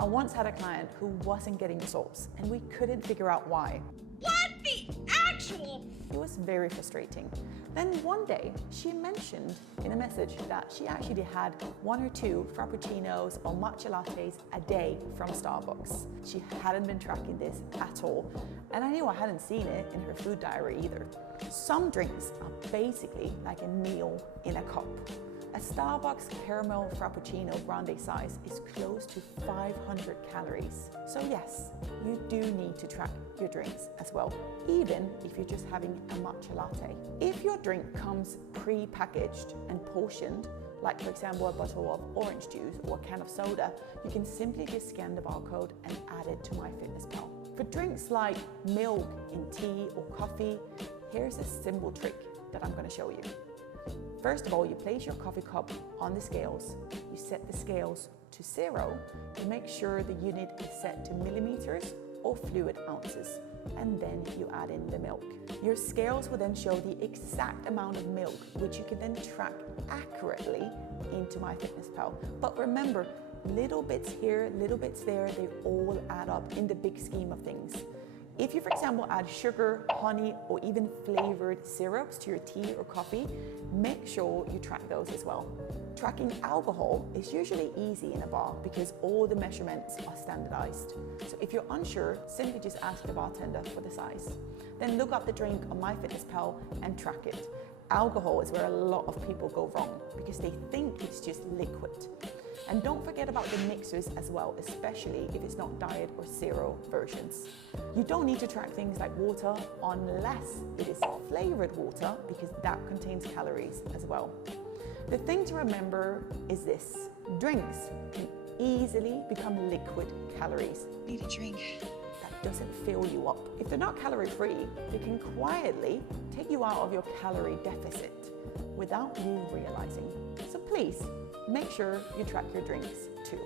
I once had a client who wasn't getting results and we couldn't figure out why. What the actual? It was very frustrating. Then one day she mentioned in a message that she actually had 1 or 2 frappuccinos or matcha lattes a day from Starbucks. She hadn't been tracking this at all, and I knew I hadn't seen it in her food diary either. Some drinks are basically like a meal in a cup. A Starbucks Caramel Frappuccino Grande size is close to 500 calories. So yes, you do need to track your drinks as well, even if you're just having a matcha latte. If your drink comes pre-packaged and portioned, like for example a bottle of orange juice or a can of soda, you can simply just scan the barcode and add it to MyFitnessPal. For drinks like milk in tea or coffee, here's a simple trick that I'm going to show you. First of all, you place your coffee cup on the scales. You set the scales to 0 to make sure the unit is set to millimeters or fluid ounces, and then you add in the milk. Your scales will then show the exact amount of milk, which you can then track accurately into MyFitnessPal. But remember, little bits here, little bits there, they all add up in the big scheme of things. If you, for example, add sugar, honey, or even flavored syrups to your tea or coffee, make sure you track those as well. Tracking alcohol is usually easy in a bar because all the measurements are standardized. So if you're unsure, simply just ask the bartender for the size. Then look up the drink on MyFitnessPal and track it. Alcohol is where a lot of people go wrong because they think it's just liquid. And don't forget about the mixers as well, especially if it's not diet or zero versions. You don't need to track things like water unless it is flavored water because that contains calories as well. The thing to remember is this: drinks can easily become liquid calories. Need a drink. That doesn't fill you up. If they're not calorie-free, they can quietly take you out of your calorie deficit without you realizing. So please, make sure you track your drinks too.